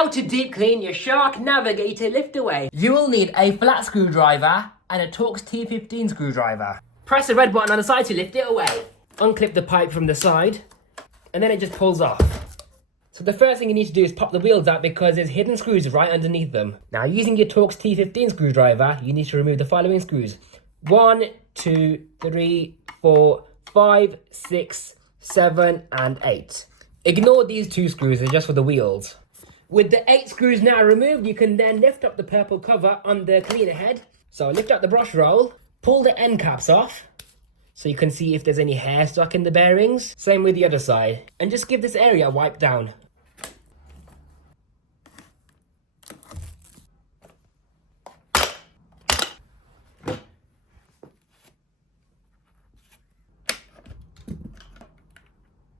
How to deep clean your Shark Navigator liftaway. You will need a flat screwdriver and a Torx T15 screwdriver. Press the red button on the side to lift it away. Unclip the pipe from the side and then it just pulls off. So the first thing you need to do is pop the wheels out because there's hidden screws right underneath them. Now using your Torx T15 screwdriver, you need to remove the following screws. 1, 2, 3, 4, 5, 6, 7 and 8. Ignore these 2 screws, they're just for the wheels. With the 8 screws now removed, you can then lift up the purple cover on the cleaner head. So lift up the brush roll, pull the end caps off, so you can see if there's any hair stuck in the bearings. Same with the other side. And just give this area a wipe down.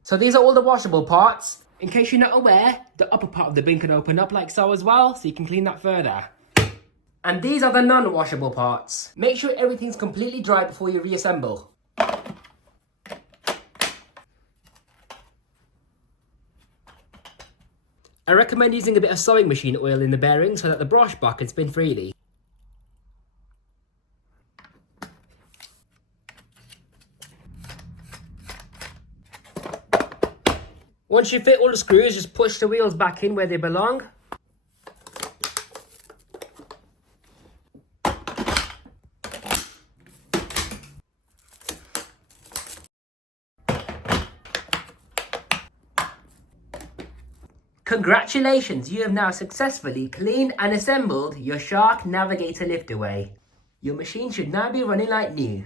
So these are all the washable parts. In case you're not aware, the upper part of the bin can open up like so as well, so you can clean that further. And these are the non-washable parts. Make sure everything's completely dry before you reassemble. I recommend using a bit of sewing machine oil in the bearings so that the brush bar can spin freely. Once you fit all the screws, just push the wheels back in where they belong. Congratulations, you have now successfully cleaned and assembled your Shark Navigator liftaway. Your machine should now be running like new.